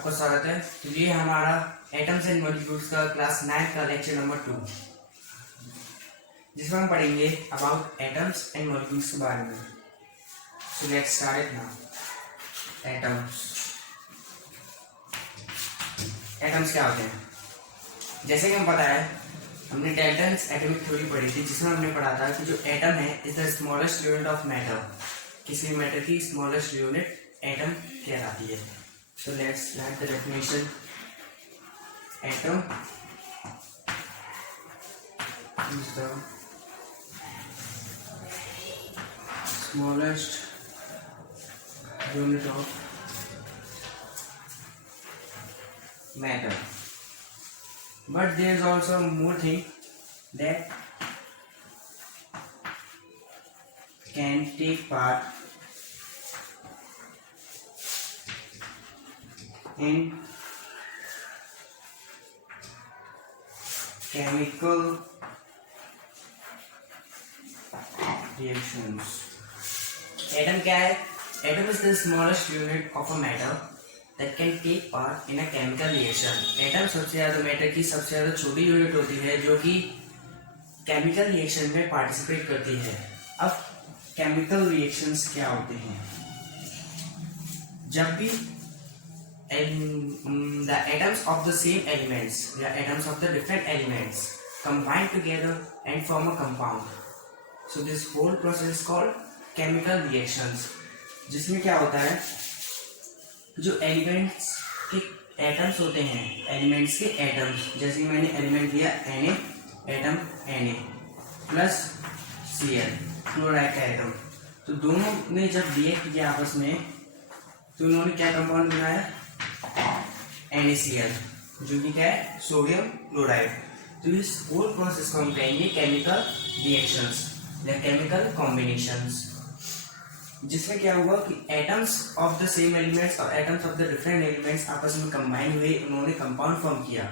आपका स्वागत है। तो ये हमारा एटम्स एंड मॉलिक्यूल्स का क्लास 9 का लेक्चर नंबर 2, जिसमें हम पढ़ेंगे अबाउट एटम्स एंड मॉलिक्यूल्स के बारे में। So let's start it now. Atoms atoms क्या होते हैं? जैसे कि हम पता है, हमने डेल्टन्स एटॉमिक थ्योरी पढ़ी थी, जिसमें हमने पढ़ा था कि जो एटम है is the smallest unit of matter. किसी मैटर की स्मॉलेस्ट यूनिट एटम कहलाती है। So let's write the definition. Atom is the smallest unit of matter. But there is also more thing that can take part in chemical reactions. Atom क्या है? Atom is the smallest unit of a matter that can take part in a chemical reaction. Atom सबसे ज़्यादा matter की सबसे ज़्यादा छोटी unit होती है जो कि केमिकल रिएक्शन में पार्टिसिपेट करती है। अब केमिकल रिएक्शंस क्या होते हैं? जब भी the atoms of the same elements, the atoms of the different elements combine together and form a compound. So this whole process is called chemical reactions. जिसमें क्या होता है, जो एलिमेंट्स के एटम्स होते हैं, एलिमेंट्स के एटम्स, जैसे कि मैंने एलिमेंट लिया Na, atom Na plus Cl, chloride का एटम। तो दोनों ने जब रिएक्ट किया आपस में, तो उन्होंने क्या कंपाउंड बनाया? NaCl, जो कि क्या है? Sodium chloride. तो इस होल प्रोसेस को हम कहेंगे केमिकल रिएक्शंस या केमिकल कॉम्बिनेशंस, जिसमें क्या हुआ कि atoms of the same elements और atoms of the different elements आपस में कंबाइन हुए, उन्होंने कंपाउंड फॉर्म किया।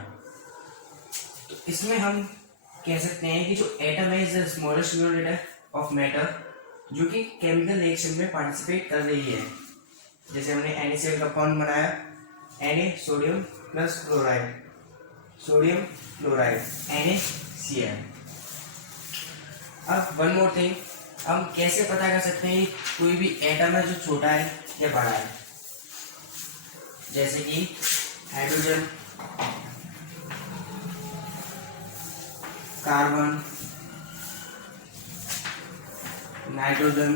तो इसमें हम कह सकते हैं कि जो एटम है is the smallest unit of matter जो कि केमिकल रिएक्शन में पार्टिसिपेट कर रही है। जैसे हमने NaCl कंपाउंड बनाया, Na sodium plus chloride, sodium chloride NaCl। अब वन मोर थिंग, हम कैसे पता कर सकते हैं कोई भी एटम है जो छोटा है या बड़ा है? जैसे कि हाइड्रोजन, कार्बन, नाइट्रोजन,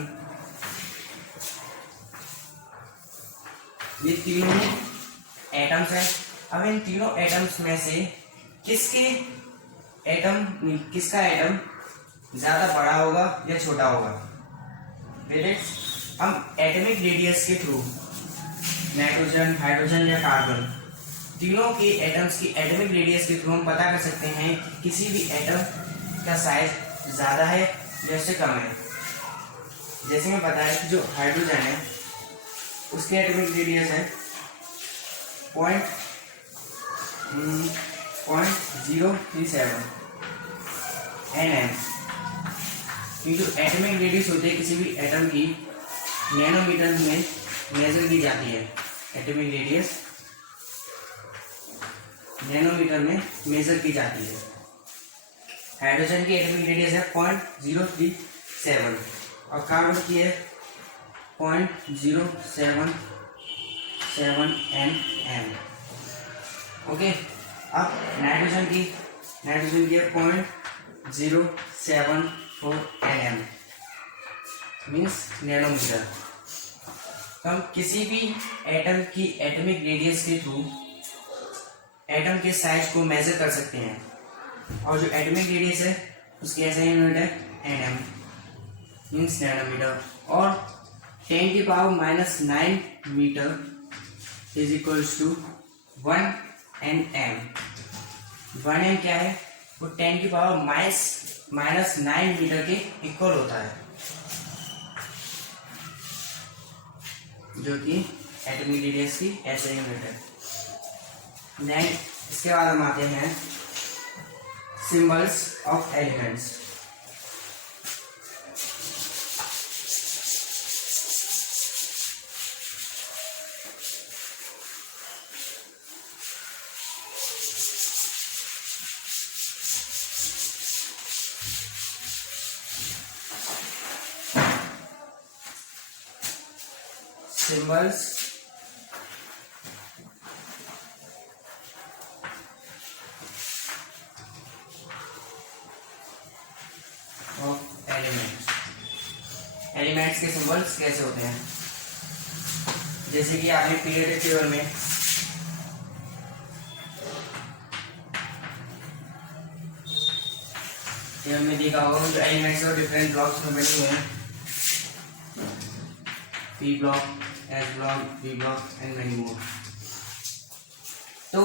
ये तीनों एटम्स हैं। अब इन तीनों एटम्स में से किसका एटम ज्यादा बड़ा होगा या छोटा होगा? हम एटॉमिक रेडियस के थ्रू नाइट्रोजन, हाइड्रोजन या कार्बन, तीनों के एटम्स की एटॉमिक रेडियस के थ्रू हम पता कर सकते हैं कि किसी भी एटम का साइज ज्यादा है या उससे कम है। जैसे हमें पता है कि जो हाइड्रोजन है उसकी एटॉमिक रेडियस है 0.037 nm, क्योंकि जो एटॉमिक रेडियस होती है किसी भी एटम की नैनोमीटर में मेजर की जाती है। एटॉमिक रेडियस नैनोमीटर में मेजर की जाती है। हाइड्रोजन की एटॉमिक रेडियस है 0.037 और कार्बन की है 0.077 nm। ओके, अब नाइट्रोजन की है 0.074 nm मीन्स नैनोमीटर। तो हम किसी भी एटम की एटॉमिक रेडियस के थ्रू एटम के साइज को मेजर कर सकते हैं, और जो एटॉमिक रेडियस है उसकी ऐसा यूनिट है nm मीन्स नैनोमीटर, और 10⁻⁹ metre is equals to 1 nm। 1 m क्या है? वो 10⁻⁹ मीटर के इक्वल होता है, जो कि एटॉमिक रेडियस की ऐसे यूनिट है। नेक्स्ट, इसके बाद हम आते हैं symbols of elements. Symbols of elements. Elements के सिंबल्स कैसे होते हैं, जैसे कि आपने पीरियोडिक टेबल में ये हमने देखा होगा, जो एलिमेंट्स और डिफरेंट ब्लॉक्स में बने हुए हैं, P block, S block, B block and many more. तो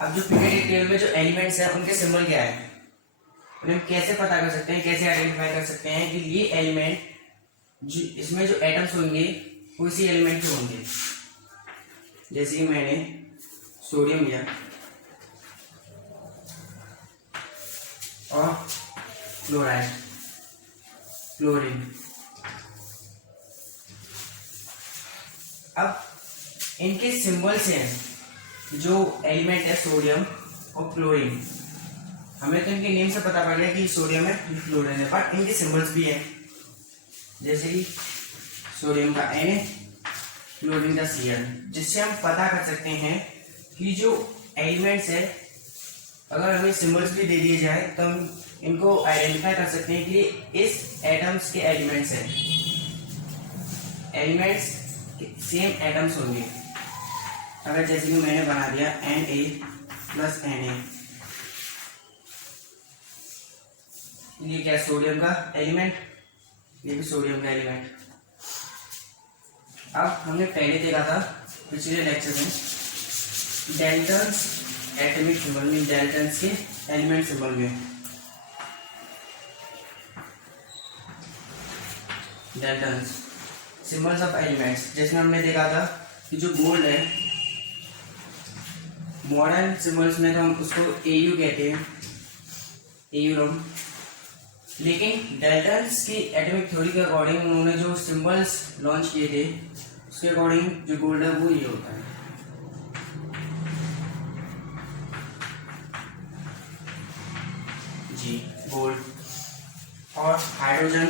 अब जो पीरियोडिक टेबल में जो एलिमेंट्स हैं उनके सिंबल क्या है, उन्हें हम कैसे पता कर सकते हैं, कैसे आइडेंटिफाई कर सकते हैं कि ये एलिमेंट जो इसमें जो एटम्स होंगे वो इसी एलिमेंट के होंगे। जैसे कि मैंने सोडियम लिया और क्लोराइड, क्लोरीन। अब इनके सिंबल से जो एलिमेंट है सोडियम और क्लोरीन, हमें तो इनके नेम से पता पड़ गया कि सोडियम है, क्लोरीन है, बट इनके सिंबल्स भी है। जैसे कि सोडियम का Na, क्लोरीन का Cl, जिससे हम पता कर सकते हैं कि जो एलिमेंट्स है, अगर हमें सिंबल्स भी दे दिए जाए तो हम इनको आइडेंटिफाई कर सकते हैं कि इस एटम्स के एलिमेंट्स हैं। एलिमेंट्स सेम एटम्स होंगे। अगर जैसे कि मैंने बना दिया Na+Na, ये क्या, सोडियम का एलिमेंट, ये भी सोडियम का एलिमेंट। अब हमने पहले देखा था पिछले लेक्चर में डेल्टन्स एटॉमिक सिंबल में, डेल्टन्स के एलिमेंट सिंबल में, डेल्टन्स सिंबल्स ऑफ एलिमेंट्स, जिसमें हमने देखा था कि जो गोल्ड है, मॉडर्न सिंबल्स में तो हम उसको AU कहते हैं, एयूरम, लेकिन डेल्टन्स की एटॉमिक थ्योरी के अकॉर्डिंग उन्होंने जो सिंबल्स लॉन्च किए थे उसके अकॉर्डिंग जो गोल्ड है वो ये होता है। जी, गोल्ड। और हाइड्रोजन,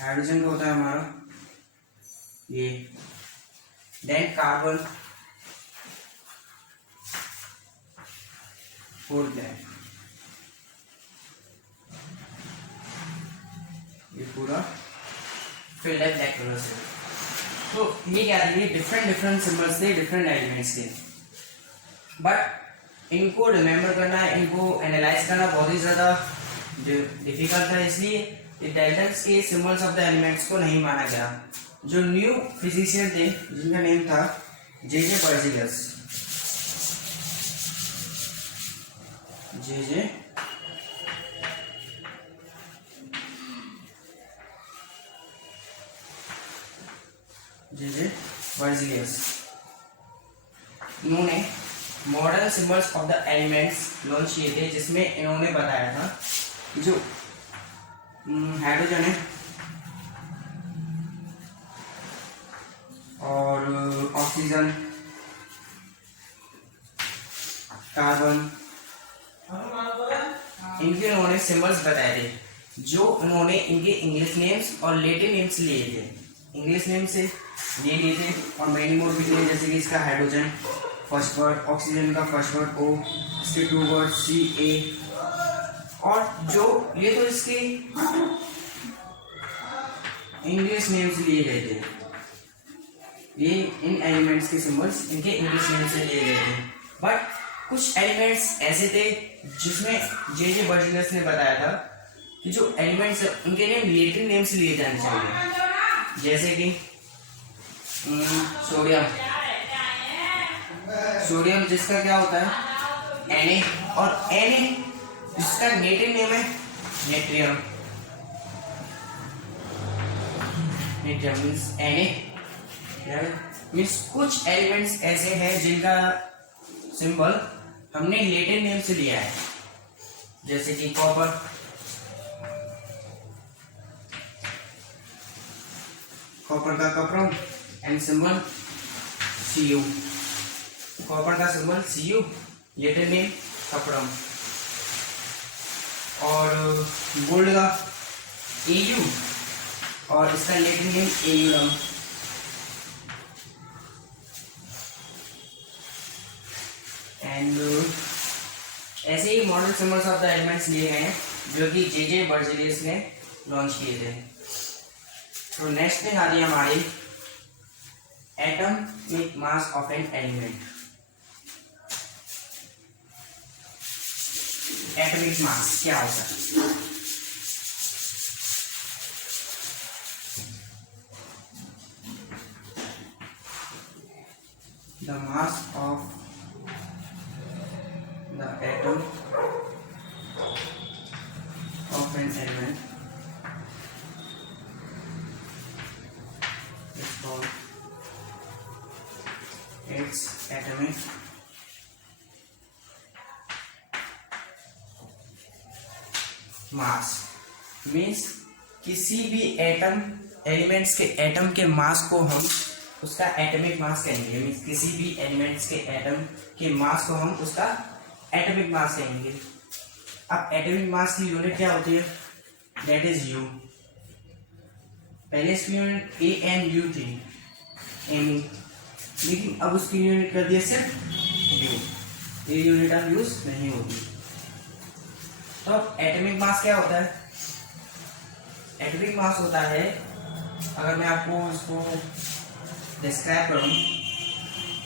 हाइड्रोजन का होता है हमारा ये। देन कार्बन, फोर्थ है ये पूरा फिल्ड है ब्लैक कलर से। तो ये क्या है, ये डिफरेंट सिंबल्स थे डिफरेंट एलिमेंट्स के, बट इनको रिमेम्बर करना, इनको एनालाइज करना बहुत ही ज्यादा डिफिकल्ट था, इसलिए डेल्टन्स के सिंबल्स ऑफ द एलिमेंट्स को नहीं माना गया। जो न्यू फिजिशियन थे जिनका नेम था जे बर्जीलियस, जे बर्जीलियस, इन्होंने modern symbols of the elements launch किए थे, जिसमें इन्होंने बताया था कि जो हाइड्रोजन है और ऑक्सीजन, कार्बन, इनके उन्होंने सिंबल्स बताए थे, जो उन्होंने इनके इंग्लिश नेम्स और लैटिन नेम्स लिए थे। इंग्लिश नेम से ये लिए थे और मैनी मोर भी लिए, जैसे कि इसका हाइड्रोजन फर्स्ट वर्ड, ऑक्सीजन का फर्स्ट वर्ड O, इसके टू वर्ड Ca, और जो ये तो इसके इंग्लिश नेम्स लिए गए थे। ये इन एलिमेंट्स के सिंबल्स इनके इंग्लिश नेम से लिए गए थे, बट कुछ एलिमेंट्स ऐसे थे जिसमें जे बर्जीलियस ने बताया था कि जो एलिमेंट्स उनके नेम लैटिन नेम से लिए जाने चाहिए, जैसे कि सोडियम, सोडियम जिसका क्या होता है Na, और Na जिसका नेटिव नेम है natrium, natrium means Na, means कुछ एलिमेंट्स ऐसे हैं जिनका सिंबल हमने लैटिन नेम से लिया है, जैसे कि कॉपर, कॉपर का कपरम एंड सिंबल Cu, कॉपर का सिंबल Cu, लैटिन नेम कपरम, और गोल्ड का AU और इसका लेटिन नेम AURUM। एंड ऐसे ही model symbols of the elements लिए गए हैं जो कि जे बर्जेलियस ने लॉन्च किए थे। तो नेक्स्ट थिंग आती है हमारी atomic mass of an element. Atomic mass क्या होता है? The mass of the atom of an element is called its atomic mass। Means किसी भी एटम एलिमेंट्स के एटम के मास को हम उसका एटॉमिक मास कहेंगे। मीन्स किसी भी एलिमेंट्स के एटम के मास को हम उसका एटॉमिक मास कहेंगे। अब एटॉमिक मास की यूनिट क्या होती है? That is you. पहले इसकी यूनिट AMU थी, एमई, लेकिन अब उसकी यूनिट कर दिया सिर्फ यू। ये यूनिट अब यूज नहीं होती। तो अब एटॉमिक मास क्या होता है? एटॉमिक मास होता है, अगर मैं आपको इसको डिस्क्राइब करूं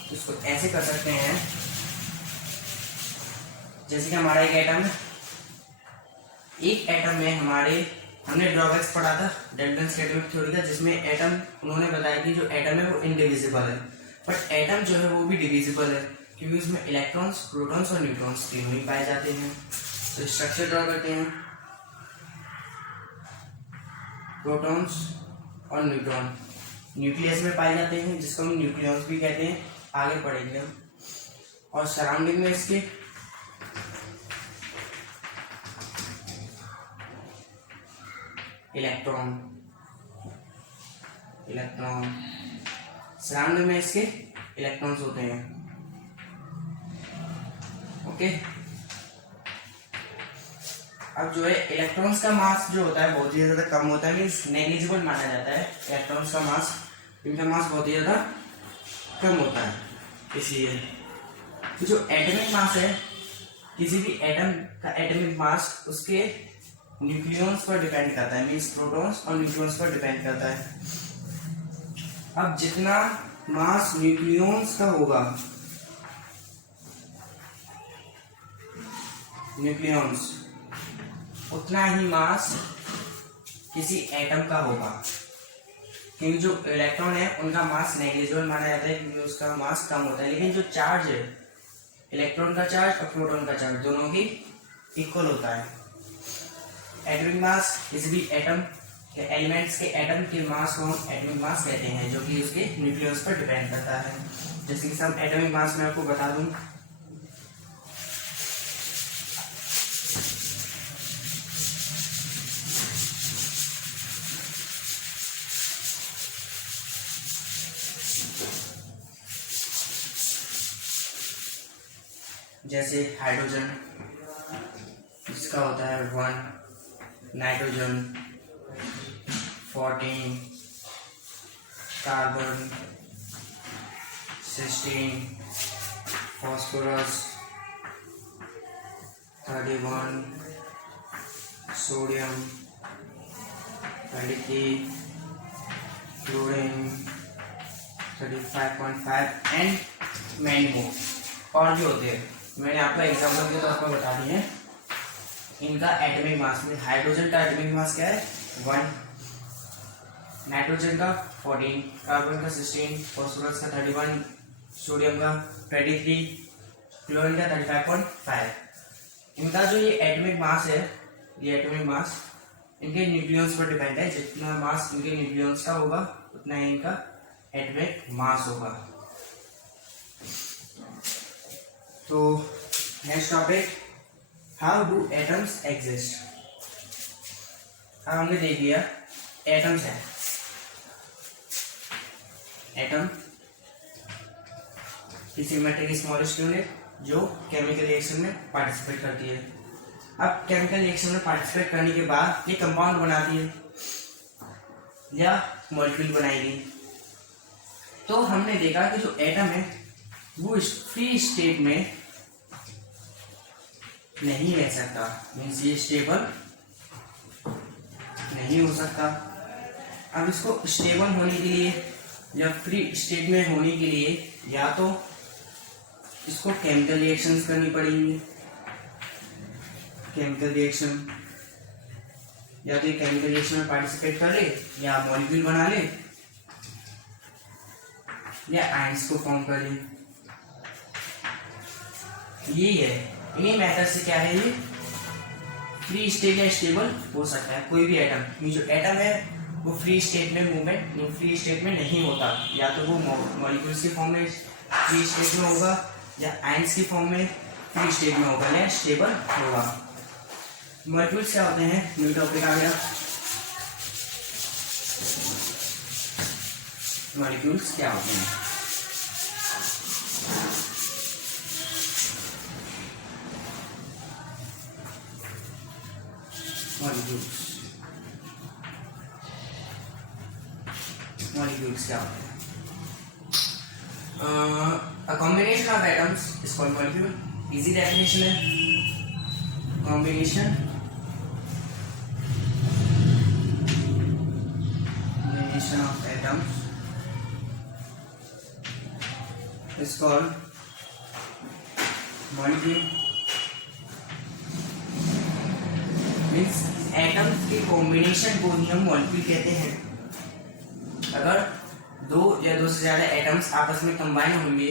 तो इसको ऐसे कर सकते हैं, जैसे कि हमारा एक एटम है। एक एटम में हमने ड्रॉबैक्स पढ़ा था डाल्टन्स एटॉमिक थ्योरी का, जिसमें एटम उन्होंने बताया कि जो एटम है वो इनडिविजिबल है, बट एटम जो है वो भी डिविजिबल है क्योंकि उसमें इलेक्ट्रॉन्स, प्रोटॉन्स और न्यूट्रॉन्स तीनों ही पाए जाते हैं। तो स्ट्रक्चर ड्रॉ करते हैं। प्रोटॉन्स और न्यूट्रॉन न्यूक्लियस में पाए जाते हैं, जिसको हम न्यूक्लियस भी कहते हैं, आगे पढ़ेंगे हम। और सराउंडिंग में इसके इलेक्ट्रॉन सराउंड में इसके इलेक्ट्रॉन्स होते हैं। ओके, अब जो है इलेक्ट्रॉन्स का मास जो होता है बहुत ही ज्यादा कम होता है, मीन्स नेग्लिजिबल माना जाता है इलेक्ट्रॉन्स का मास। इनका मास बहुत ही ज्यादा कम होता है, इसलिए तो जो एटॉमिक मास है, किसी भी एटम का एटॉमिक मास उसके न्यूक्लियॉन्स पर डिपेंड करता है, मीन्स प्रोटॉन्स और न्यूट्रॉन्स पर डिपेंड करता है। अब जितना मास न्यूक्लियॉन्स का होगा, न्यूक्लियॉन्स, उतना ही मास किसी एटम का होगा, क्योंकि जो इलेक्ट्रॉन है उनका मास नेग्लिजिबल माना जाता है क्योंकि उसका मास कम होता है। लेकिन जो चार्ज है, इलेक्ट्रॉन का चार्ज और प्रोटॉन का चार्ज, दोनों ही इक्वल होता है। एटॉमिक मास किसी भी एटम के एलिमेंट्स के एटम के मास को हम एटॉमिक मास कहते हैं, जो कि उसके न्यूक्लियस पर डिपेंड करता है। जैसे कि सब एटॉमिक मास मैं आपको बता दूं, जैसे हाइड्रोजन, इसका होता है 1, nitrogen 14, carbon 16, phosphorus 31, sodium 23, chlorine 35.5 and many more. और भी होते हैं, मैंने आपको एग्जाम्पल दिया तो आपको बता दिए हैं इनका एटॉमिक मास में। हाइड्रोजन का एटॉमिक मास क्या है? 1, नाइट्रोजन का 14, कार्बन का 16, फास्फोरस का 31, सोडियम का 23, क्लोरीन का 35.5। इनका जो ये एटॉमिक मास है, ये एटॉमिक मास इनके न्यूक्लियॉन्स पर डिपेंड है। जितना मास इनके न्यूक्लियॉन्स का होगा उतना ही इनका एटॉमिक मास होगा। तो next topic, how do atoms exist. अब हमने देख लिया एटम्स है। एटम किसी मेटल की स्मॉलेस्ट यूनिट जो केमिकल रिएक्शन में पार्टिसिपेट करती है। अब केमिकल रिएक्शन में पार्टिसिपेट करने के बाद ये कंपाउंड बनाती है। या मॉलिक्यूल बनाएगी। तो हमने देखा कि जो एटम है वो फ्री स्टेट में नहीं रह सकता, मीन्स ये स्टेबल नहीं हो सकता। अब इसको स्टेबल होने के लिए या फ्री स्टेट में होने के लिए या तो इसको केमिकल रिएक्शंस करनी पड़ेंगी, केमिकल रिएक्शन, या तो ये केमिकल रिएक्शन में पार्टिसिपेट कर ले या मॉलिक्यूल बना ले या आयंस को फॉर्म कर ले। ये है, इन्हीं मेथड से क्या है, ये फ्री स्टेट या स्टेबल हो सकता है कोई भी एटम। ये जो एटम है वो फ्री स्टेट में मूवमेंट फ्री स्टेट में नहीं होता, या तो वो मॉलिक्यूल्स की फॉर्म में फ्री स्टेट में होगा या आयंस की फॉर्म में फ्री स्टेट में होगा या स्टेबल होगा। मॉलिक्यूल्स क्या होते हैं, न्यू टॉपिक आ गया। मॉलिक्यूल्स क्या होते हैं, मॉलिक्यूल्स क्या होते हैं? A combination of atoms is called molecule. Easy definition है, combination of atoms is called molecule. Means atoms के कॉम्बिनेशन को ही हम मॉलिक्यूल कहते हैं। अगर दो या दो से ज्यादा एटम्स आपस में कंबाइन होंगे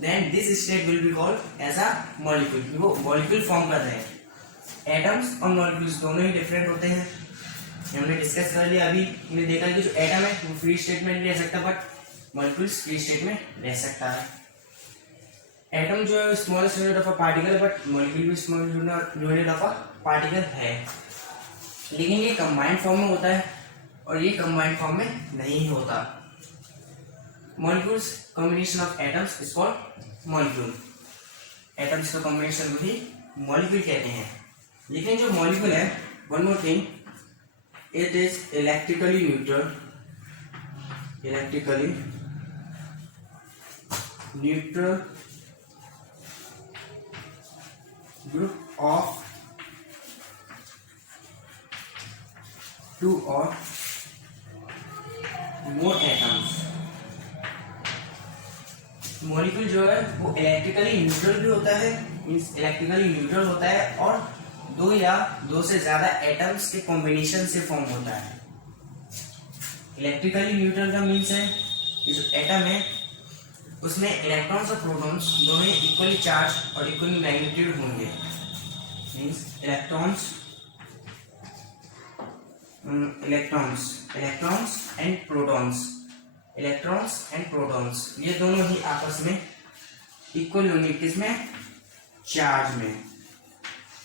then this state will be called as a molecule. वो मॉलिक्यूल फॉर्म कर रहे हैं। एटम्स और मॉलिक्यूल्स दोनों ही डिफरेंट होते हैं, हमने डिस्कस कर लिया। अभी हमने देखा कि जो एटम है वो फ्री स्टेट में नहीं रह सकता, बट मॉलिक्यूल्स फ्री स्टेट में रह सकता है। एटम जो है smallest unit of a particle, but molecule भी smallest unit of a particle है, लेकिन ये कंबाइंड फॉर्म में होता है और ये कंबाइंड फॉर्म में नहीं होता। Molecules combination of atoms is called molecule. Atoms का कॉम्बिनेशन को ही मॉलिक्यूल कहते हैं। लेकिन जो मॉलिक्यूल है, one more thing, it is electrically neutral, electrically neutral group of two और मोर एटम्स। मॉलिक्यूल जो है वो इलेक्ट्रिकली न्यूट्रल भी होता है, मींस इलेक्ट्रिकली न्यूट्रल होता है, और दो या दो से ज्यादा एटम्स के कॉम्बिनेशन से फॉर्म होता है। इलेक्ट्रिकली न्यूट्रल का मीन्स है कि जो एटम है उसमें इलेक्ट्रॉन्स और प्रोटॉन्स दोनों इक्वली चार्ज और इक्वली मैग्नीट्यूड होंगे। Means electrons and protons, electrons and protons ये दोनों ही आपस में इक्वल होंगे। किसमें? चार्ज में,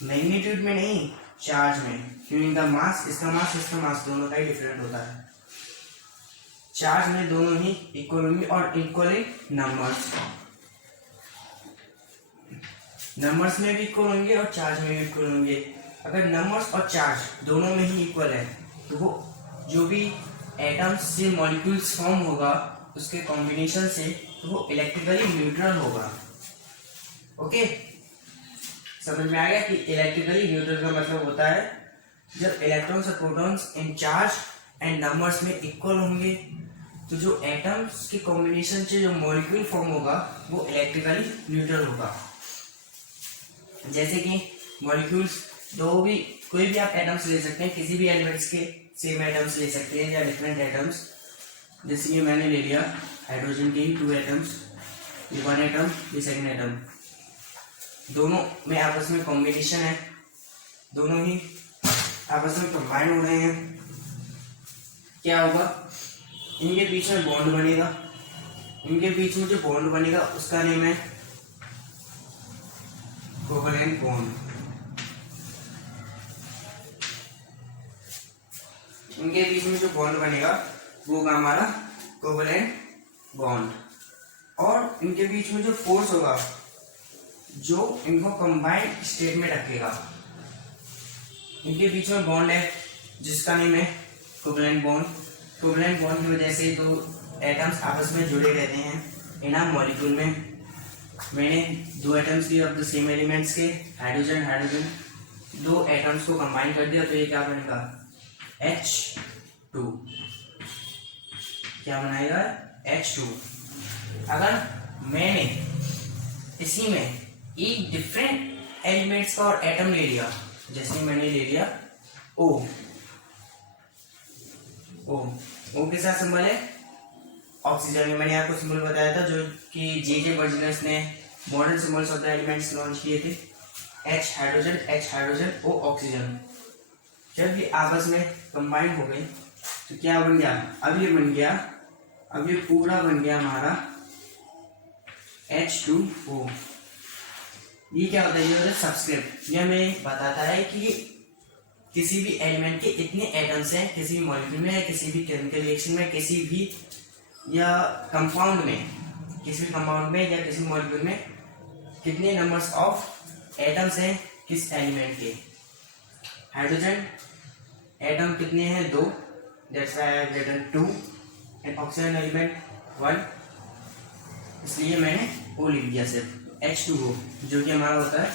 मैग्नीट्यूड में नहीं, चार्ज में। क्योंकि इनका मास, इसका मास दोनों का ही डिफरेंट होता है। चार्ज में दोनों ही इक्वल होंगे और इक्वल इन नंबर्स में भी इक्वल होंगे और चार्ज में भी इक्वल होंगे। अगर नंबर्स और चार्ज दोनों में ही इक्वल है तो वो जो भी एटम्स से मॉलिक्यूल्स फॉर्म होगा उसके कॉम्बिनेशन से, तो वो इलेक्ट्रिकली न्यूट्रल होगा। ओके, समझ में आ गया कि इलेक्ट्रिकली न्यूट्रल का मतलब होता है जब इलेक्ट्रॉन्स और protons in charge and numbers में इक्वल होंगे तो जो एटम्स के कॉम्बिनेशन से जो मॉलिक्यूल फॉर्म होगा वो इलेक्ट्रिकली न्यूट्रल होगा। जैसे कि मॉलिक्यूल्स कोई भी आप एटम्स ले सकते हैं, किसी भी एलिमेंट्स के सेम एटम्स ले सकते हैं या डिफरेंट एटम्स। जैसे कि मैंने ले लिया हाइड्रोजन के ही 2 एटम्स, ये 1 एटम, ये सेकंड एटम, दोनों में आपस में कॉम्बिनेशन है, दोनों ही आपस में कंबाइन हो रहे हैं। क्या होगा? इनके बीच में बॉन्ड बनेगा। इनके बीच में जो बॉन्ड बनेगा उसका नेम है कोवलेंट बॉन्ड। इनके बीच में जो बॉन्ड बनेगा वो होगा हमारा कोवलेंट बॉन्ड। और इनके बीच में जो फोर्स होगा जो इनको कंबाइंड स्टेट में रखेगा। इनके बीच में बॉन्ड है जिसका नेम है कोवलेंट बॉन्ड। कोवलेंट बॉन्ड की वजह से दो एटम्स आपस में जुड़े रहते हैं इन अ मॉलिक्यूल में। मैंने दो एटम्स लिए ऑफ द सेम एलिमेंट्स के, हाइड्रोजन हाइड्रोजन, दो एटम्स को कंबाइन कर दिया तो ये क्या बनेगा, H2। क्या बनाएगा, H2। अगर मैंने इसी में एक डिफरेंट एलिमेंट्स का और एटम ले लिया, जैसे मैंने ले लिया O, O के साथ सिंबल है ऑक्सीजन में। मैंने आपको सिंबल बताया था जो कि जे वर्जिनस ने modern symbols of the elements launch किए थे, H हाइड्रोजन O ऑक्सीजन। जब ये आपस में कंबाइन हो गई तो क्या बन गया, अब ये बन गया, अब ये पूरा बन गया हमारा H2O। ये क्या होता है, ये होता है सबस्क्रिप्ट। ये हमें बताता है कि किसी भी एलिमेंट के इतने एटम्स हैं किसी भी मॉलिक्यूल में, या किसी भी केमिकल रिएक्शन में, किसी भी या कंपाउंड में, किसी भी कंपाउंड में या किसी मॉलिक्यूल में कितने नंबर्स ऑफ एटम्स हैं किस एलिमेंट के। हाइड्रोजन एटम कितने हैं, 2, that's why I have written 2, and oxygen element 1, इसलिए मैंने O लिख दिया सिर्फ, H2O, जो कि हमारा होता है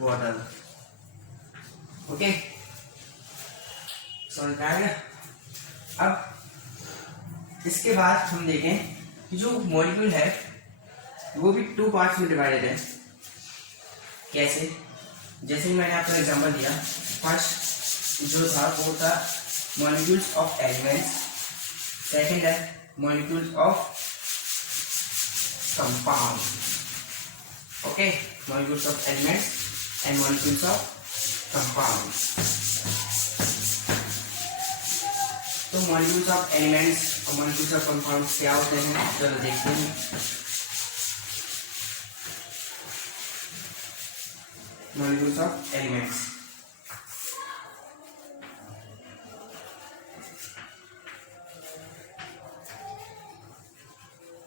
वाटर। ओके, समझ में आ गया। अब इसके बाद हम देखें कि जो मॉलिक्यूल है वो भी 2 पार्ट्स में डिवाइडेड है। कैसे, जैसे मैंने आपको एग्जांपल दिया, फर्स्ट जो था वो था मॉलिक्यूल्स ऑफ एलिमेंट्स, सेकंड है molecules of compound. Okay, molecules of elements and molecules of compound. तो मॉलिक्यूल्स ऑफ एलिमेंट्स और मॉलिक्यूल्स ऑफ कंपाउंड्स क्या होते हैं, चलो देखते हैं। Molecules of elements,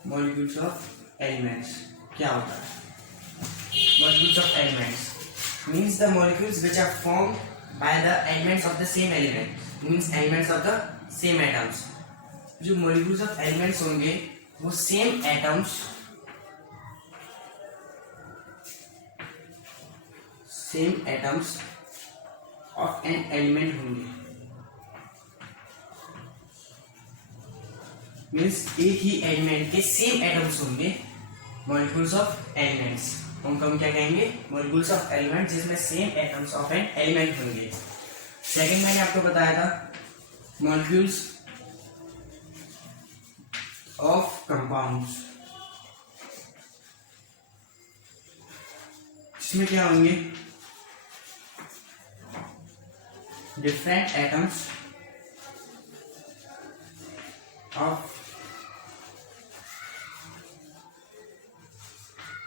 molecules of elements क्या होता है। Molecules of elements means the molecules which are formed by the elements of the same element, means elements of the same atoms। जो molecules of elements होंगे वो same atoms, same atoms of an element होंगे, means एक ही element के same atoms होंगे, molecules of elements. उनको हम क्या कहेंगे, मॉलिक्यूल्स ऑफ एलिमेंट, जिसमें same atoms of an element होंगे। सेकंड मैंने आपको बताया था मॉलिक्यूल्स ऑफ कंपाउंड्स, इसमें क्या होंगे, different atoms of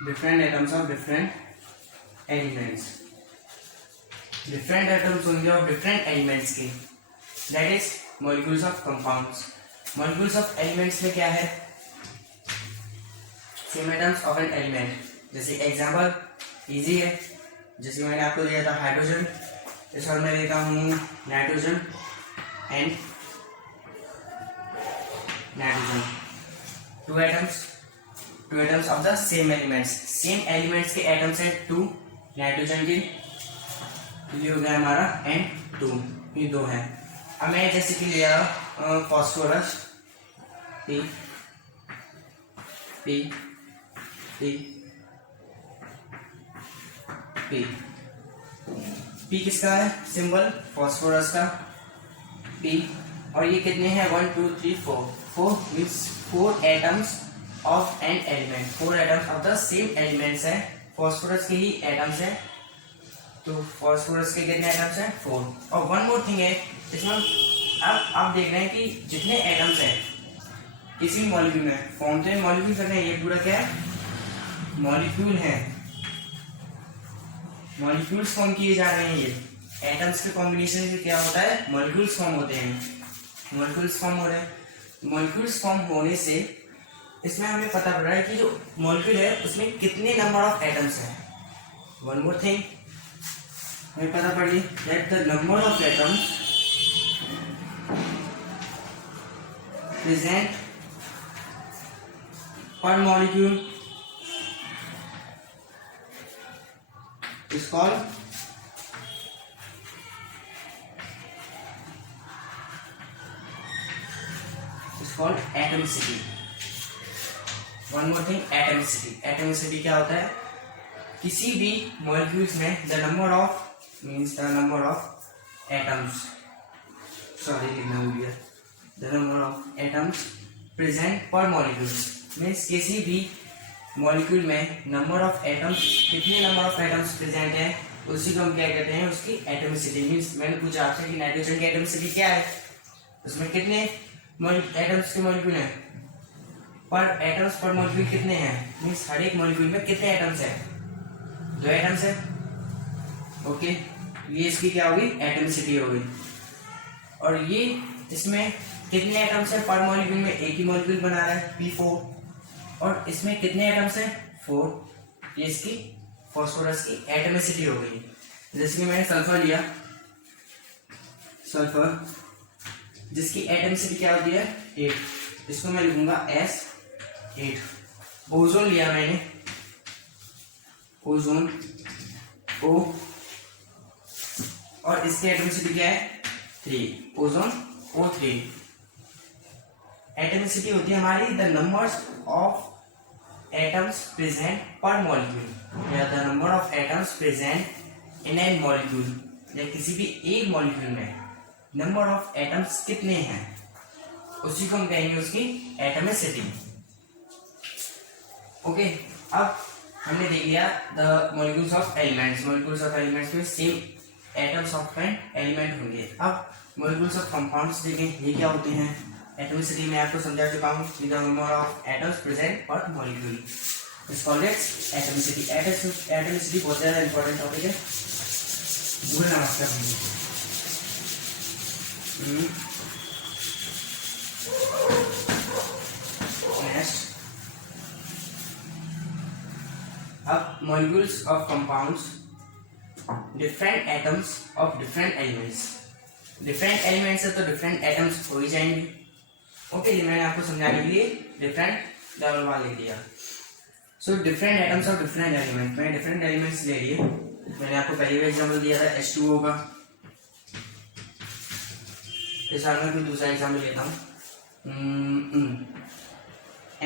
different atoms of different elements, different atoms होंगे of different elements के, that is molecules of compounds। molecules of elements में क्या है, same atoms of an element। जैसे एग्जाम्पल इजी है, जैसे मैंने आपको दिया था हाइड्रोजन, इस बार मैं देता हूँ nitrogen and nitrogen, two atoms of the same elements, same elements के एटम्स हैं 2, नाइट्रोजन के, ये हो गया हमारा N2, ये 2 है। अब मैं जैसे कि लिया phosphorus, P P P P P किसका है सिंबल, फॉस्फोरस का P, और ये कितने हैं 1 2 3 4, 4 means 4 atoms of an element, 4 atoms of the same elements हैं, फॉस्फोरस के ही एटम्स हैं, तो फॉस्फोरस के कितने एटम्स हैं 4। और वन मोर थिंग है इसमें, अब आप देख रहे हैं कि जितने एटम्स हैं किसी मॉलिक्यूल में फॉर्म, तो मॉलिक्यूल कर रहे हैं, ये पूरा क्या है, मॉलिक्यूल है, मॉलिक्यूल्स फॉर्म किए जा रहे हैं। ये एटम्स के कॉम्बिनेशन से क्या होता है, मॉलिक्यूल्स फॉर्म होते हैं, मॉलिक्यूल्स फॉर्म हो रहे हैं। मॉलिक्यूल्स फॉर्म होने से इसमें हमें पता पड़ रहा है कि जो मॉलिक्यूल है उसमें कितने नंबर ऑफ एटम्स हैं। वन मोर थिंग हमें पता पड़ी that the number of atoms present per molecule is called atomicity. One more thing, atomicity. Atomicity क्या होता है? किसी भी molecules में the number of atoms, sorry लिखना भूल गया, the number of atoms present per molecule means किसी भी molecule में number of atoms, कितने number of atoms present है उसी को हम क्या कहते हैं, उसकी atomicity. means मैंने पूछा आपसे कि नाइट्रोजन की atomicity क्या है, उसमें कितने एटम्स के मॉलिक्यूल हैं, पर एटम्स पर मॉलिक्यूल कितने हैं, मींस हर एक मॉलिक्यूल में कितने एटम्स हैं, 2 एटम्स हैं. ओके, ये इसकी क्या होगी, एटमिसिटी होगी. और ये इसमें कितने एटम्स हैं पर मॉलिक्यूल में, एक ही मॉलिक्यूल बना रहा है P4, और इसमें कितने एटम्स हैं, 4. ये इसकी फास्फोरस की एटमिसिटी हो गई. जैसे कि मैंने सल्फर लिया, सल्फर जिसकी एटमिसिटी क्या होती है, 8, इसको मैं लिखूंगा S8. ओजोन लिया मैंने, ओजोन O, और इसकी एटमिसिटी क्या है, 3, ओजोन O3. एटमिसिटी होती है हमारी the numbers of atoms present per molecule, या the number of atoms present in A molecule, या किसी भी एक मॉलिक्यूल में नंबर ऑफ एटम्स कितने हैं, उसी को हम कहेंगे उसकी एटमिसिटी. ओके, अब हमने देख लिया the molecules of elements. Molecules of elements में same atoms of an element होंगे. अब मॉलिक्यूल्स ऑफ कंपाउंड्स देखें, ये क्या होते हैं. एटमिसिटी में आपको समझा चुका हूँ, the number of atoms present per molecule is called atomicity. Atomicity बहुत ज्यादा इंपॉर्टेंट टॉपिक है, भूलना मत करिए. नेक्स्ट, अब molecules of compounds, different atoms of different elements. different elements है तो different atoms हो ही जाएंगे. ओके, ये मैंने आपको समझाने के लिए different डबल वाल लिख दिया. so different atoms of different elements, मैंने different elements ले लिए. मैंने आपको पहले भी एग्जाम्पल दिया था H2O का. इस बार मैं कोई दूसरा एग्जाम्पल लेता हूँ,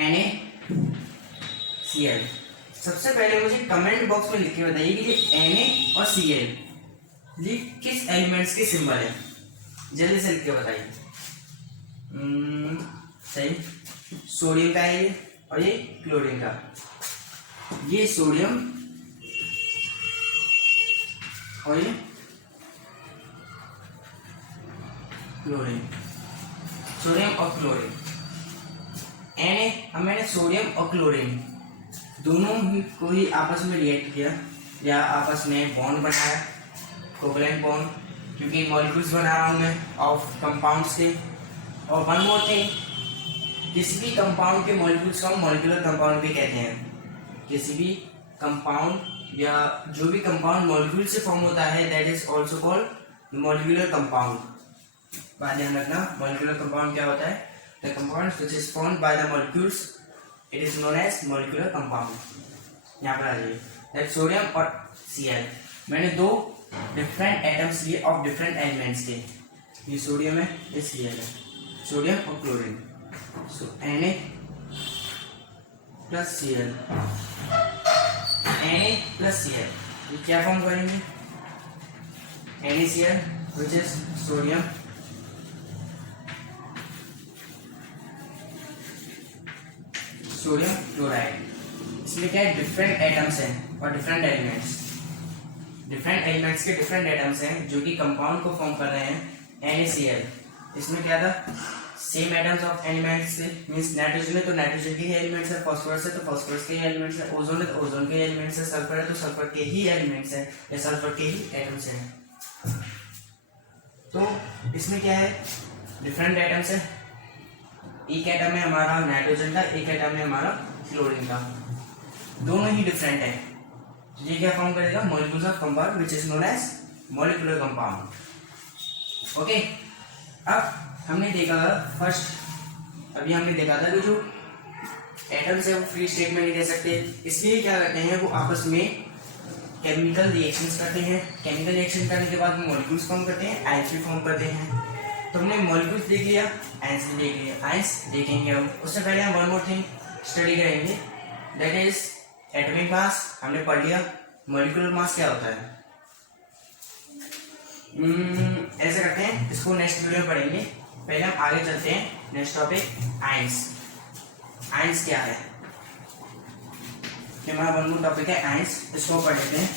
NaCl. सबसे पहले मुझे कमेंट बॉक्स में लिख के बताइए कि ये Na और Cl ये किस एलिमेंट्स के सिंबल है, जल्दी से लिख के बताइए. सही, सोडियम का है ये, और ये क्लोरीन का. ये सोडियम और ये क्लोरीन, सोडियम और क्लोरीन. अब मैंने सोडियम और क्लोरीन दोनों ही को ही आपस में रिएक्ट किया, या आपस में बॉन्ड बनाया, कोवलेंट बॉन्ड, क्योंकि मॉलिक्यूल्स बना रहा हूँ मैं ऑफ कंपाउंड्स के. और वन मोर थिंग, किसी भी कंपाउंड के मॉलिक्यूल्स को हम मॉलिक्यूलर कंपाउंड भी कहते हैं. किसी भी कंपाउंड या जो भी कंपाउंड मॉलिक्यूल से फॉर्म होता है, that is also called molecular compound. बात ध्यान रखना, मॉलिक्यूलर कंपाउंड क्या होता है, the compound which is formed by the molecules, it is known as molecular compound. यहाँ पर आ जाइए, दैट सोडियम और Cl. मैंने 2 डिफरेंट एटम्स लिए ऑफ डिफरेंट एलिमेंट्स के. ये सोडियम है, ये Cl है, सोडियम और क्लोरीन. सो Na plus Cl, Na plus Cl, ये क्या फॉर्म करेंगे, NaCl which is sodium sodium chloride. इसमें क्या है, डिफरेंट एटम्स हैं और डिफरेंट एलिमेंट्स. डिफरेंट एलिमेंट्स के डिफरेंट एटम्स हैं जो कि कंपाउंड को फॉर्म कर रहे हैं NaCl. इसमें क्या था, सेम एटम्स ऑफ एलिमेंट्स से, मींस नाइट्रोजन है तो नाइट्रोजन के ही एलिमेंट्स है, फास्फोरस है तो फास्फोरस के ही एलिमेंट्स है, ओजोन है तो ओजोन के एलिमेंट्स है, सल्फर है तो सल्फर के ही एलिमेंट्स है, या सल्फर के ही एटम्स हैं. तो इसमें क्या है, डिफरेंट एटम्स है. एक एटम है हमारा नाइट्रोजन का, एक एटम है हमारा क्लोरीन का, दोनों ही डिफरेंट है. ये क्या फॉर्म करेगा, molecules of compound which is known as molecular compound. Okay, अब हमने देखा फर्स्ट अभी हमने देखा था कि जो एटम्स है वो फ्री स्टेट में नहीं रह सकते, इसलिए क्या करते हैं वो आपस में केमिकल रिएक्शंस करते हैं। केमिकल रिएक्शन करने के बाद मॉलिक्यूल्स फॉर्म करते हैं, आयंस भी फॉर्म करते हैं। तो हमने मॉलिक्यूल्स देख लिया, आयंस भी देख लिया, आयंस देखेंगे हम। उससे पहले हम वन मोर थिंग स्टडी करेंगे, दैट इज एटॉमिक मास। हमने पढ़ लिया मॉलिक्यूलर मास क्या होता है। ऐसे करते हैं, इसको नेक्स्ट वीडियो में पढ़ेंगे। पहले हम आगे चलते हैं, नेक्स्ट टॉपिक आयंस। आयंस क्या है, हमारा वन मोर टॉपिक है आयंस, इसको पढ़ लेते हैं।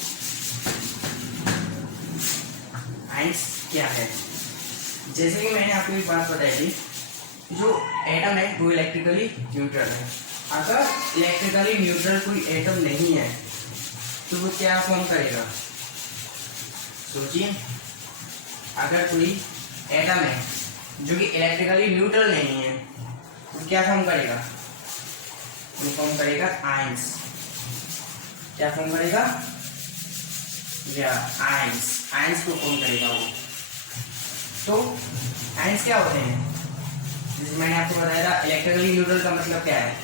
आयंस क्या है, जैसे कि मैंने आपको एक बात बताई थी, जो एटम है वो इलेक्ट्रिकली न्यूट्रल है। अगर इलेक्ट्रिकली न्यूट्रल कोई एटम नहीं है तो वो क्या फॉर्म करेगा, सोचिए। अगर कोई एटम है जो कि इलेक्ट्रिकली न्यूट्रल नहीं है वो क्या फॉर्म करेगा, वो फॉर्म करेगा आयंस। क्या फॉर्म करेगा, या आयंस, आयंस को फॉर्म करेगा वो। तो आयंस क्या होते हैं, जैसे मैंने आपको बताया था इलेक्ट्रिकली न्यूट्रल का मतलब क्या है।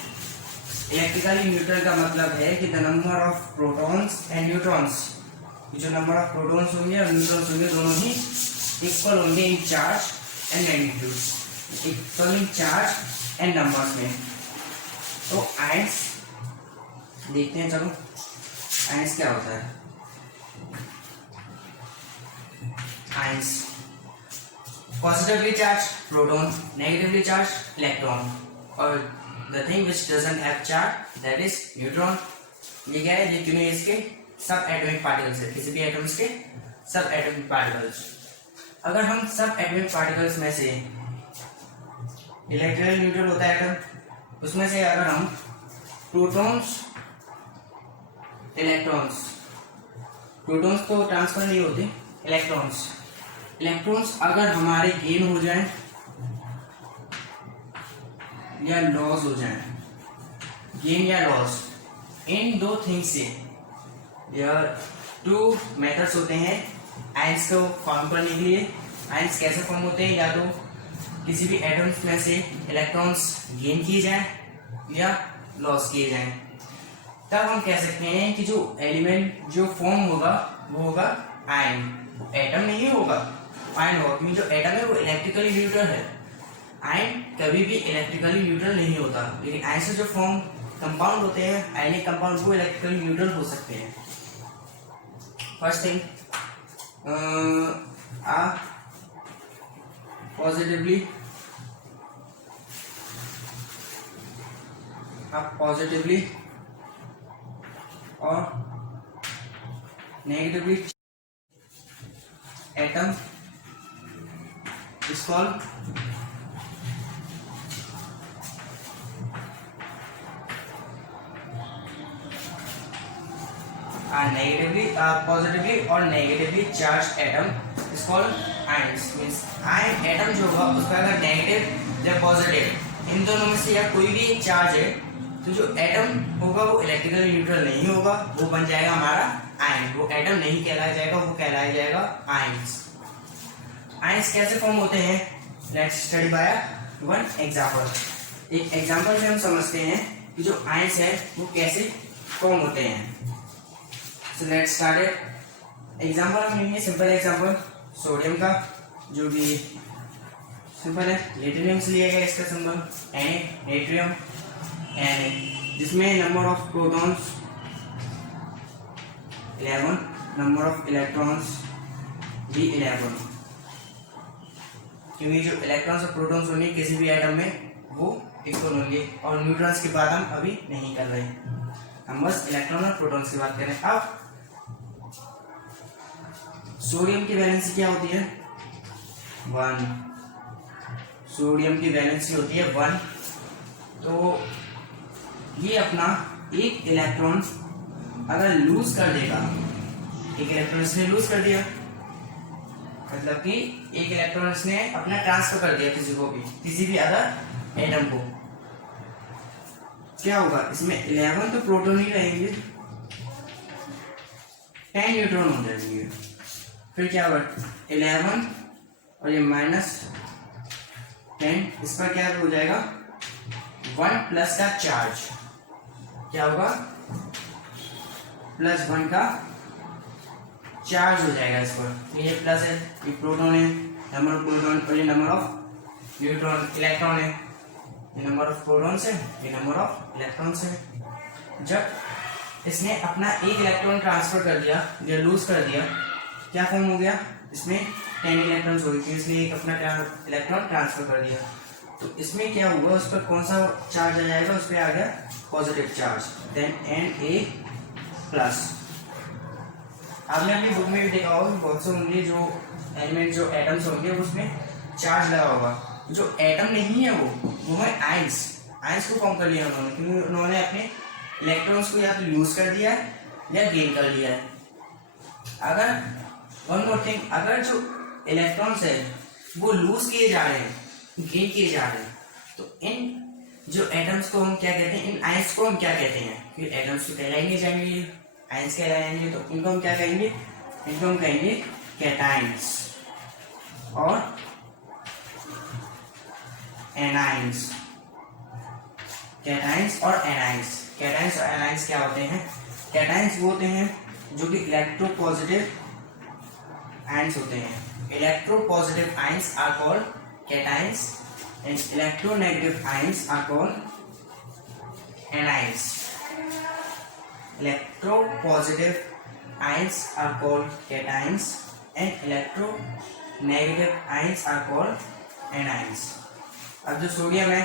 इलेक्ट्रिकली न्यूट्रल का मतलब है कि the number of protons and neutrons, जो नंबर ऑफ प्रोटॉन्स होंगे और न्यूट्रॉन्स होंगे दोनों ही इक्वल होंगे in charge and magnitude, equal in charge and numbers में। तो आयंस देखते हैं, चलो आयंस क्या होता है। Ions positively charge proton, negatively charge electron, और the thing which doesn't have charge that is neutron. ये क्या है, ये क्यों है, इसके सब एटॉमिक पार्टिकल्स है, किसी भी एटम्स के सब एटॉमिक पार्टिकल्स। अगर हम सब एटॉमिक पार्टिकल्स में से इलेक्ट्रिकली न्यूट्रल होता है एटम, उसमें से अगर हम प्रोटॉन्स इलेक्ट्रॉन्स, प्रोटॉन्स तो ट्रांसफर नहीं होते, इलेक्ट्रॉन्स अगर हमारे गेन हो जाए या लॉस हो जाए, गेन या लॉस, इन दो थिंग्स से देयर टू मेथड्स होते हैं आयंस को फॉर्म करने के लिए। आयंस कैसे फॉर्म होते हैं, या तो किसी भी एटम्स में से इलेक्ट्रॉन्स गेन किए जाएं या लॉस किए जाएं, तब हम कह सकते हैं कि जो एलिमेंट जो फॉर्म होगा वो होगा आयन। एटम नहीं होगा, आयन होगा, क्योंकि जो एटम है वो इलेक्ट्रिकली न्यूट्रल है। आयन कभी भी इलेक्ट्रिकली न्यूट्रल नहीं होता, लेकिन आयन से जो फॉर्म कंपाउंड होते हैं, आयनिक कंपाउंड, वो इलेक्ट्रिकली न्यूट्रल हो सकते हैं। फर्स्ट थिंग, पॉजिटिवली और negatively atom is called negatively positively और negatively charge atom is called ions. Means ion atom जो होगा उसका अगर नेगेटिव या पॉजिटिव इन दोनों में से या कोई भी एक चार्ज है, तो जो एटम होगा वो इलेक्ट्रिकली न्यूट्रल नहीं होगा, वो बन जाएगा हमारा आयन। वो एटम नहीं कहलाया जाएगा, वो कहलाया जाएगा आयंस। आयंस कैसे फॉर्म होते हैं, let's study by one example. एक एग्जांपल से हम समझते हैं कि जो आयंस है वो कैसे फॉर्म होते हैं। So let's start it. Example हम लेंगे, सिंपल एग्जांपल सोडियम का, जो भी सिंपल है। नेट्रियम से लिया गया इसका सिंबल Na, नेट्रियम Na, जिसमें number of protons 11, number of electrons भी 11, क्योंकि जो इलेक्ट्रॉन्स और प्रोटॉन्स होंगे किसी भी एटम में वो इक्वल होंगे। और न्यूट्रॉन्स की बात हम अभी नहीं कर रहे, हम बस इलेक्ट्रॉन और प्रोटॉन्स की बात कर रहे हैं। अब सोडियम की वैलेंसी क्या होती है, 1। सोडियम की वैलेंसी होती है 1। तो ये अपना एक इलेक्ट्रॉन अगर लूज कर देगा, एक इलेक्ट्रॉन इसने लूज कर दिया, मतलब कि एक इलेक्ट्रॉन इसने अपना ट्रांसफर कर दिया किसी को भी, किसी भी अदर एटम को, क्या होगा, इसमें 11 तो प्रोटॉन ही रहेंगे, 10 न्यूट्रॉन हो जाएंगे। फिर क्या होगा, 11 और ये -10, इस पर क्या हो जाएगा 1 प्लस का चार्ज, क्या होगा, +1 का चार्ज हो जाएगा इस पर। ये प्लस है, ये प्रोटॉन है, नंबर ऑफ प्रोटॉन, और ये नंबर ऑफ न्यूट्रॉन इलेक्ट्रॉन है। ये नंबर ऑफ प्रोटॉन्स है, ये नंबर ऑफ इलेक्ट्रॉन्स है। जब इसने अपना एक इलेक्ट्रॉन ट्रांसफर कर दिया या लूज कर दिया, क्या फॉर्म हो गया, इसमें 10 इलेक्ट्रॉन्स हो गए, इसलिए एक अपना इलेक्ट्रॉन ट्रांसफर कर दिया। तो इसमें क्या हुआ, उस पर कौन सा चार्ज आ जाएगा, उस पर आ गया पॉजिटिव चार्ज, देन Na+। आपने अपनी बुक में भी देखा होगा कि बहुत से होंगे जो एलिमेंट, जो एटम्स होंगे उसमें चार्ज लगा होगा। जो एटम नहीं है वो है आयंस। आयंस को फॉर्म कर लिया उन्होंने, क्योंकि उन्होंने अपने इलेक्ट्रॉन्स को या तो लूज कर दिया है या गेन कर लिया है। अगर वन मोर थिंग, अगर जो इलेक्ट्रॉन्स है वो लूज किए जा रहे हैं, गेन किए जा रहे हैं, तो इन जो एटम्स को हम क्या कहते हैं, इन आयंस को हम क्या कहते हैं, क्योंकि एटम्स तो कहलाएंगे जाएंगे, आयंस कहलाएंगे, तो इनको हम क्या कहेंगे, इनको हम कहेंगे कैटायंस और एनायंस। कैटायंस और एनायंस, कैटायंस और एनायंस क्या होते हैं, कैटायंस वो होते हैं जो कि इलेक्ट्रोपॉजिटिव आयंस होते हैं। Electropositive ions are called cations and electronegative ions are called anions. Electropositive ions are called cations and electronegative ions are called anions। अब जो सोडियम है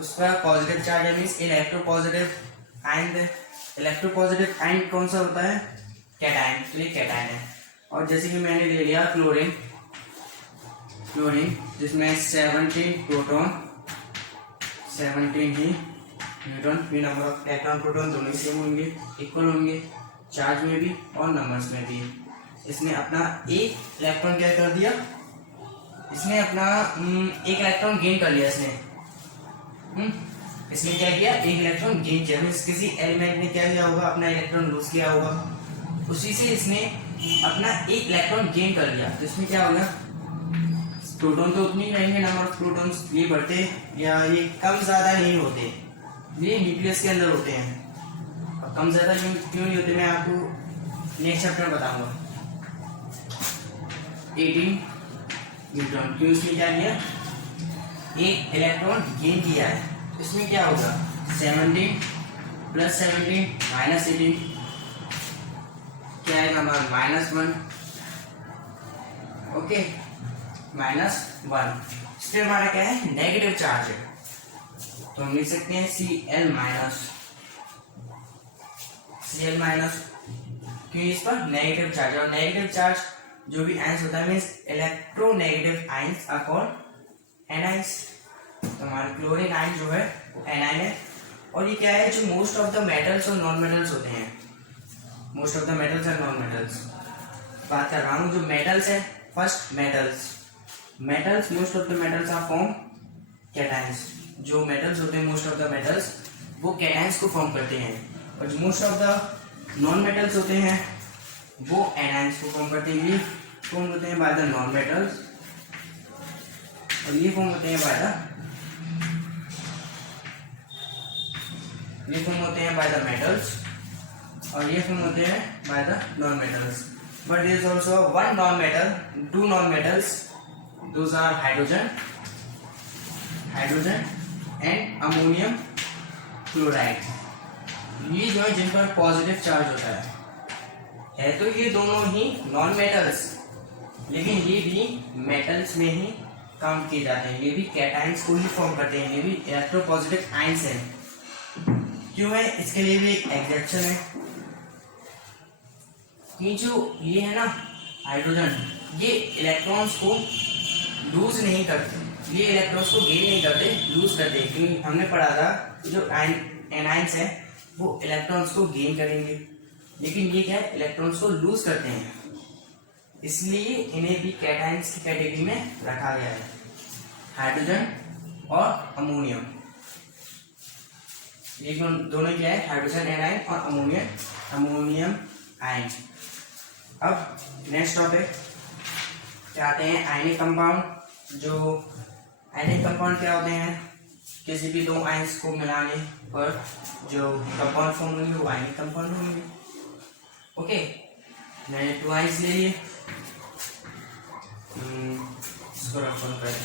उस पर पॉजिटिव चार्ज है, मीन्स इलेक्ट्रोपॉजिटिव आयन है। इलेक्ट्रोपॉजिटिव आयन कौन सा होता है, कैटायन, तो ये कैटायन है। और जैसे कि मैंने ले लिया क्लोरीन, क्लोरीन जिसमें 17 प्रोटॉन 17 ही न्यूट्रॉन, भी नंबर ऑफ इलेक्ट्रॉन प्रोटॉन दोनों सेम होंगे, इक्वल होंगे, चार्ज में भी और नंबर्स में भी। इसने अपना एक इलेक्ट्रॉन क्या कर दिया, इसने अपना एक इलेक्ट्रॉन गेन कर लिया। इसने क्या किया, एक इलेक्ट्रॉन गेन किया। मीन्स किसी एलिमेंट ने क्या किया होगा, अपना इलेक्ट्रॉन लूज किया होगा, उसी से इसने अपना एक इलेक्ट्रॉन गेन कर लिया। तो इसमें क्या होगा, प्रोटॉन तो उतनी रहेंगे, नंबर ऑफ प्रोटॉन्स ये बढ़ते या ये कम ज्यादा नहीं होते, ये न्यूक्लियस के अंदर होते हैं। अब कम ज्यादा क्यों नहीं होते, मैं आपको नेक्स्ट चैप्टर में बताऊंगा। 18 न्यूट्रॉन, क्यों इसमें क्या किया, एक इलेक्ट्रॉन गेन किया है। इसमें क्या होगा, 17 + 17 - 18 क्या आएगा हमारा, -1, ओके, -1। इसमें हमारा क्या है, नेगेटिव चार्ज है, तो हम लिख सकते हैं Cl-, क्योंकि इस पर नेगेटिव चार्ज, और नेगेटिव चार्ज जो भी आयंस होता है means electronegative ions are called anions. तो हमारा क्लोरीन आयन जो है वो एनायन है। और ये क्या है, जो मोस्ट ऑफ द मेटल्स और नॉन मेटल्स होते हैं, most of the metals and non metals बात कर रहा हूँ। जो मेटल्स है, first metals most of the metals are form cations. जो मेटल्स होते हैं, मोस्ट ऑफ द मेटल्स वो कैटायंस को फॉर्म करते हैं, और जो most of the non metals होते हैं वो एनायंस को फॉर्म करते हैं। ये फॉर्म होते हैं बाय द नॉन मेटल्स, और ये फॉर्म होते हैं बाय द मेटल्स, और ये फॉर्म होते हैं by the non metals. But there is also one non metal, two non metals, those are hydrogen and ammonium chloride. ये जो है जिन पर पॉजिटिव चार्ज होता है तो ये दोनों ही नॉन मेटल्स, लेकिन ये भी मेटल्स में ही काम किए जाते हैं। ये भी कैटायंस को ही फॉर्म करते हैं, ये भी इलेक्ट्रोपॉजिटिव आयंस हैं। क्यों है, इसके लिए भी एक एग्जेप्शन है कि जो ये है ना हाइड्रोजन, ये इलेक्ट्रॉन्स को लूज नहीं करते, ये इलेक्ट्रॉन्स को गेन नहीं करते, लूज करते। क्योंकि हमने पढ़ा था जो एनायंस है वो इलेक्ट्रॉन्स को गेन करेंगे, लेकिन ये क्या है, इलेक्ट्रॉन्स को लूज करते हैं, इसलिए इन्हें भी कैटायंस की कैटेगरी में रखा गया है। हाइड्रोजन और अमोनियम, ये दोनों क्या है, हाइड्रोजन एनायन और अमोनियम आयन। अब नेक्स्ट टॉपिक क्या आते हैं, आयनिक कंपाउंड। जो आयनिक कंपाउंड क्या होते हैं, किसी भी दो आयंस को मिलाने पर जो कंपाउंड फॉर्म होंगे वो आयनिक कंपाउंड होंगे। ओके, मैंने 2 आयंस ले लिए, इसको रखना पड़ेगा।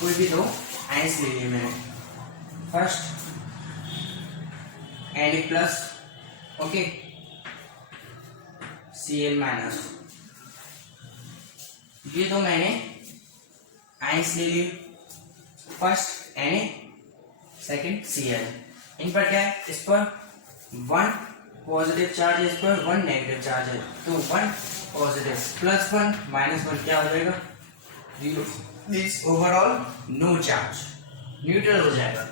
कोई भी दो आयंस ले लिए मैंने, first Na plus, okay, Cl minus, ये दो मैंने आयंस ले लिए, फर्स्ट Na, सेकंड Cl। इन पर क्या है, इस पर 1 पॉजिटिव चार्ज है, इस पर 1 नेगेटिव चार्ज है, तो 1 पॉजिटिव प्लस 1 माइनस 1 क्या हो जाएगा, 0। This overall no charge, neutral हो जाएगा।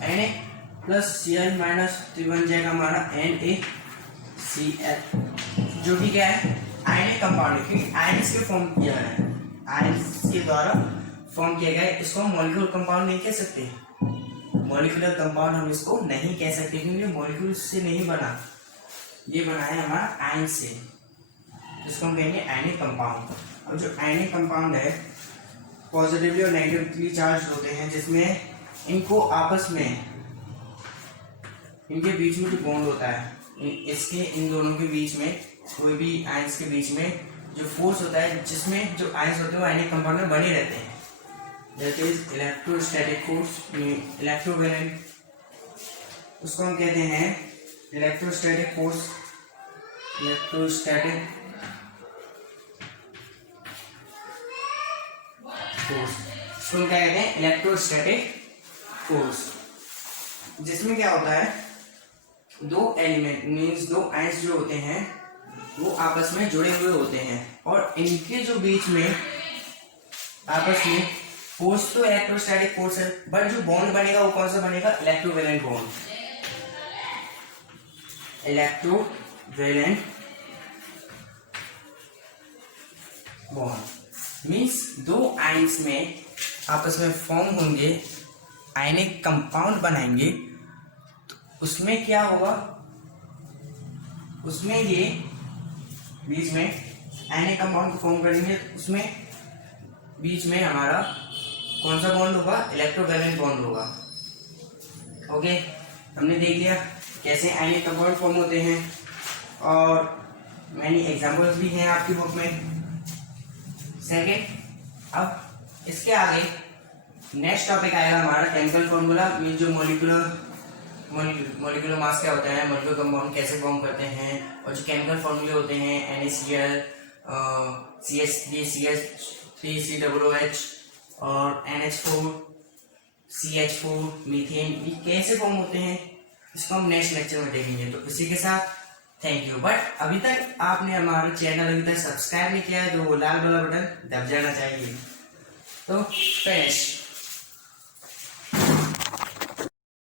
Na प्लस Cl माइनस, तो बन जाएगा हमारा NaCl, जो कि क्या है, आयनिक कंपाउंड है, क्योंकि आयंस के फॉर्म किया है, आयंस के द्वारा फॉर्म किया गया है। इसको हम मॉलिक्यूलर कंपाउंड नहीं कह सकते, मॉलिक्यूलर कंपाउंड हम इसको नहीं कह सकते, क्योंकि मॉलिक्यूल से नहीं बना, ये बना है हमारा आयन से, इसको हम कहेंगे आयनिक कंपाउंड। अब जो आयनिक कंपाउंड है पॉजिटिवली और नेगेटिवली चार्ज होते हैं, जिसमें इनको आपस में, इनके बीच में जो बॉन्ड होता है, इसके इन दोनों के बीच में, कोई भी आयंस के बीच में जो फोर्स होता है, जिसमें जो आयंस होते हैं वो आयनिक कंपाउंड में बने रहते हैं, that is electrostatic force, electrovalent, उसको हम कहते हैं इलेक्ट्रोस्टैटिक फोर्स, इलेक्ट्रोस्टैटिक फोर्स, इसको हम क्या कहते हैं, इलेक्ट्रोस्टैटिक फोर्स, जिसमें क्या होता है, दो एलिमेंट मीन्स दो आयंस जो होते हैं वो आपस में जुड़े हुए होते हैं, और इनके जो बीच में आपस में फोर्स तो इलेक्ट्रोस्टैटिक फोर्स है, बट जो बॉन्ड बनेगा वो कौन सा बनेगा, electrovalent bond, electrovalent bond means दो आयंस में आपस में फॉर्म होंगे, आयनिक कंपाउंड बनाएंगे, तो उसमें क्या होगा, उसमें ये बीच में आयनिक कंपाउंड को फॉर्म करेंगे, तो उसमें बीच में हमारा कौन सा बॉन्ड होगा, इलेक्ट्रोवैलेंट बॉन्ड होगा। ओके, हमने देख लिया कैसे आयनिक कंपाउंड फॉर्म होते हैं, और मैनी एग्जांपल्स भी हैं आपकी बुक में। सेकेंड, अब इसके आगे नेक्स्ट टॉपिक आएगा हमारा केमिकल फॉर्मूला, मीन जो मॉलिक्यूलर मास क्या होता है, मॉलिक्यूलर कंपाउंड कैसे फॉर्म करते हैं, और जो केमिकल फॉर्मूले होते हैं NaCl, CH3CH3COOH और NH4 CH4 मीथेन, ये कैसे फॉर्म होते हैं, इसको हम नेक्स्ट लेक्चर में देखेंगे। तो इसी के साथ थैंक यू। बट अभी तक आपने हमारा चैनल अभी तक सब्सक्राइब नहीं किया है तो वो लाल वाला बटन दब जाना चाहिए। तो फिनिश।